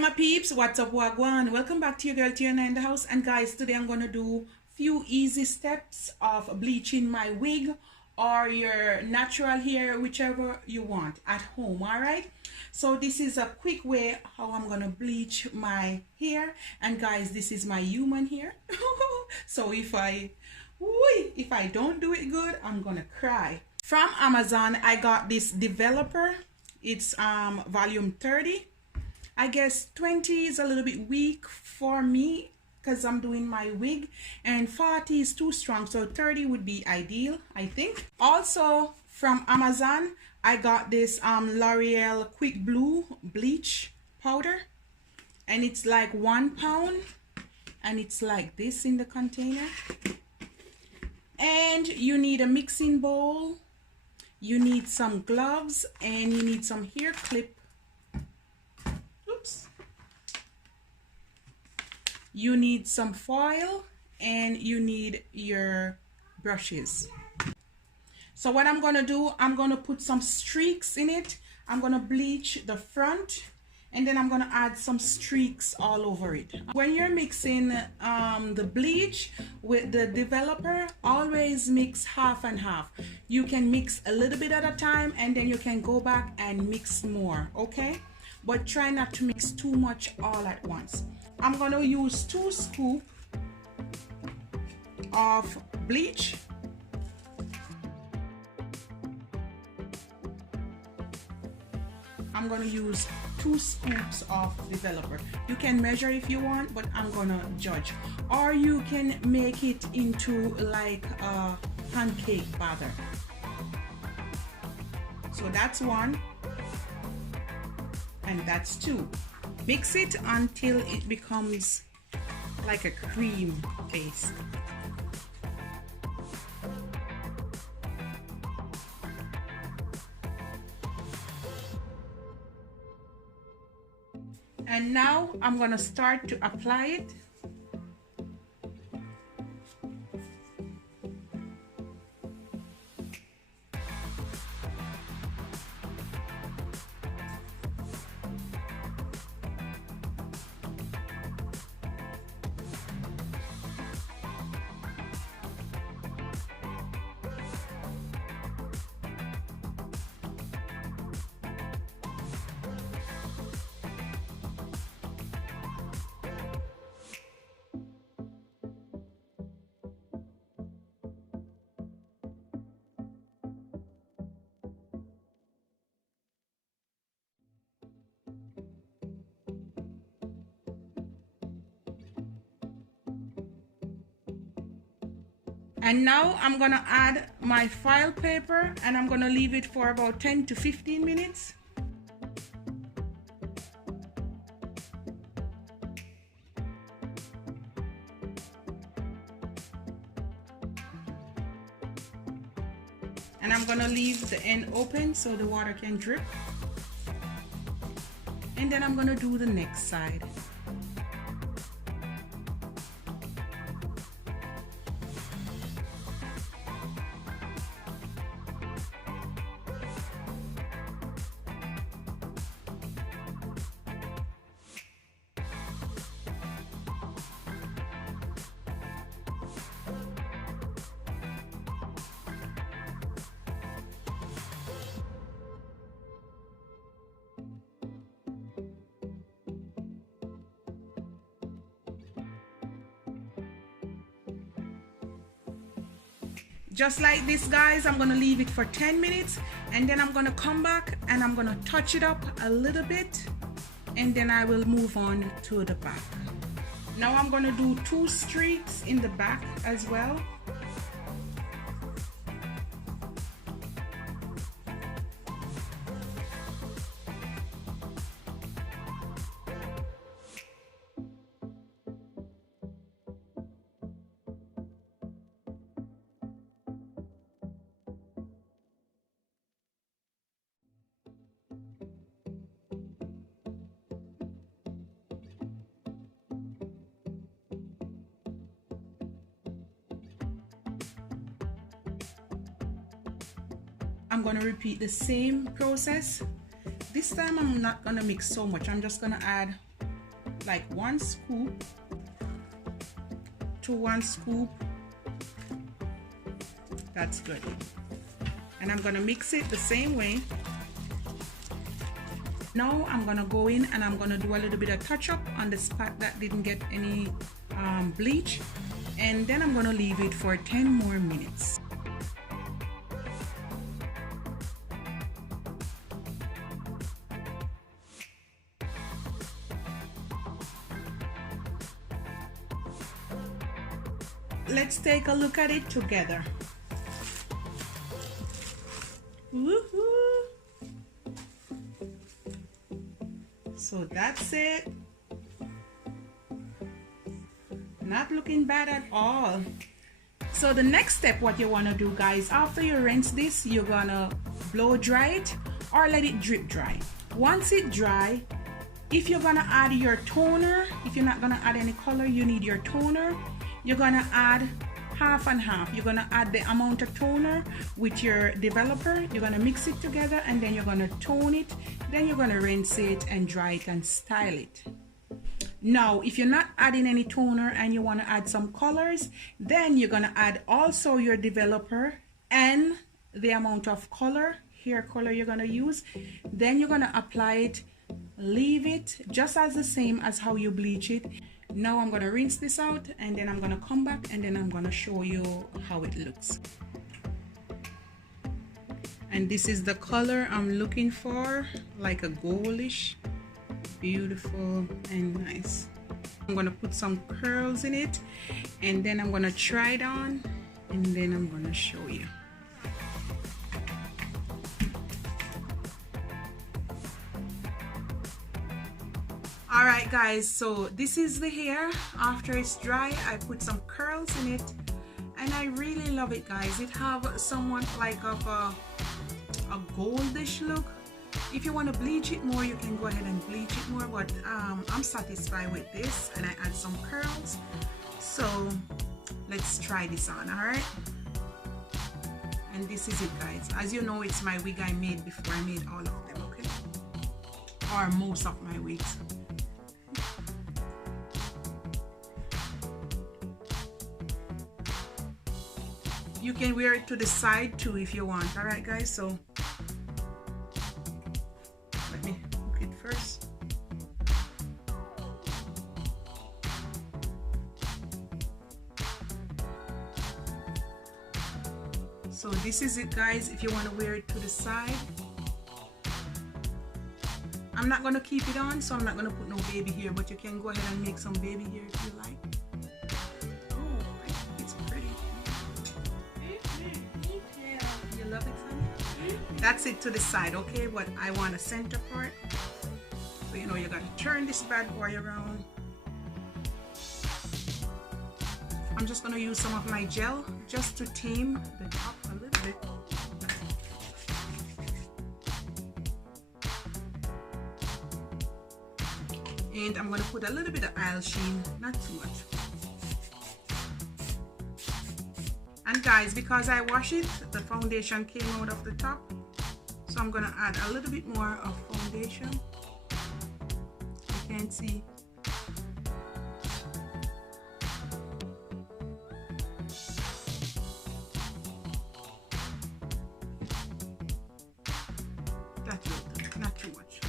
my peeps, what's up, wagwan? Welcome back to your girl Tiana in the house. And guys, today I'm gonna do few easy steps of bleaching my wig or your natural hair, whichever you want at home. All right, so this is a quick way how I'm gonna bleach my hair. And guys, this is my human hair. So if I don't do it good, I'm gonna cry. From Amazon, I got this developer. It's volume 30. I guess 20 is a little bit weak for me because I'm doing my wig, and 40 is too strong, so 30 would be ideal, I think. Also from Amazon, I got this L'Oreal Quick Blue bleach powder, and it's like 1 pound, and it's like this in the container. And you need a mixing bowl, you need some gloves, and you need some hair clip. You need some foil, and you need your brushes. So what I'm gonna do, I'm gonna put some streaks in it. I'm gonna bleach the front, and then I'm gonna add some streaks all over it. When you're mixing the bleach with the developer, always mix half and half. You can mix a little bit at a time, and then you can go back and mix more, okay? But try not to mix too much all at once. I'm gonna use 2 scoops of bleach. I'm gonna use 2 scoops of developer. You can measure if you want, but I'm gonna judge. Or you can make it into like a pancake batter. So that's 1, and that's 2. Mix it until it becomes like a cream paste. And now I'm gonna start to apply it. And now I'm gonna add my file paper, and I'm gonna leave it for about 10 to 15 minutes. And I'm gonna leave the end open so the water can drip. And then I'm gonna do the next side. Just like this, guys, I'm gonna leave it for 10 minutes, and then I'm gonna come back and I'm gonna touch it up a little bit, and then I will move on to the back. Now I'm gonna do 2 streaks in the back as well. I'm going to repeat the same process. This time I'm not going to mix so much. I'm just going to add like 1 scoop to 1 scoop. That's good. And I'm gonna mix it the same way. Now I'm gonna go in and I'm gonna do a little bit of touch up on the spot that didn't get any bleach, and then I'm gonna leave it for 10 more minutes. Let's take a look at it together. Woohoo! So that's it. Not looking bad at all. So the next step, what you want to do, guys, after you rinse this, you're gonna blow dry it or let it drip dry. Once it dry, if you're gonna add your toner, if you're not gonna add any color, you need your toner. You're gonna add half and half. You're gonna add the amount of toner with your developer. You're gonna mix it together and then you're gonna tone it. Then you're gonna rinse it and dry it and style it. Now, if you're not adding any toner and you want to add some colors, then you're gonna add also your developer and the amount of color, hair color you're gonna use. Then you're gonna apply it, leave it just as the same as how you bleach it. Now I'm gonna rinse this out and then I'm gonna come back and then I'm gonna show you how it looks. And this is the color I'm looking for, like a goldish, beautiful and nice. I'm gonna put some curls in it and then I'm gonna try it on and then I'm gonna show you. Alright guys, so this is the hair. After it's dry, I put some curls in it and I really love it, guys. It have somewhat like of a goldish look. If you want to bleach it more, you can go ahead and bleach it more, but I'm satisfied with this and I add some curls. So let's try this on. Alright, and this is it, guys. As you know, it's my wig I made before I made all of them, okay, or most of my wigs. You can wear it to the side too if you want. All right, guys, so let me hook it first. So this is it, guys, if you want to wear it to the side. I'm not going to keep it on, so I'm not going to put no baby hair, but you can go ahead and make some baby hair if you like. That's it to the side, okay? But I want a center part, so you know you got to turn this bad boy around. I'm just gonna use some of my gel just to tame the top a little bit. And I'm gonna put a little bit of oil sheen, not too much. And guys, because I wash it, the foundation came out of the top. So I'm gonna add a little bit more of foundation. You can see. That little, not too much.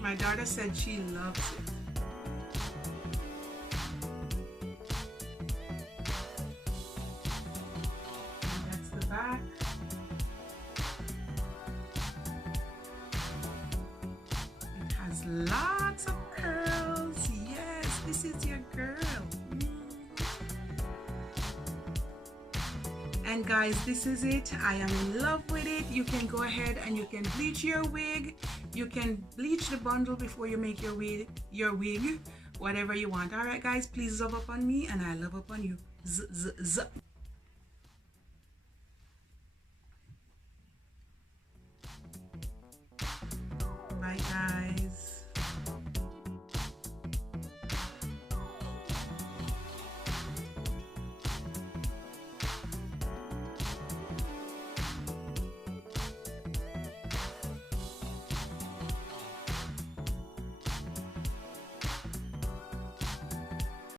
My daughter said she loves it. Back. It has lots of curls. Yes, this is your girl. And guys, this is it. I am in love with it. You can go ahead and you can bleach your wig. You can bleach the bundle before you make your wig, whatever you want. All right, guys, please love up on me and I love up on you. Z, z, z.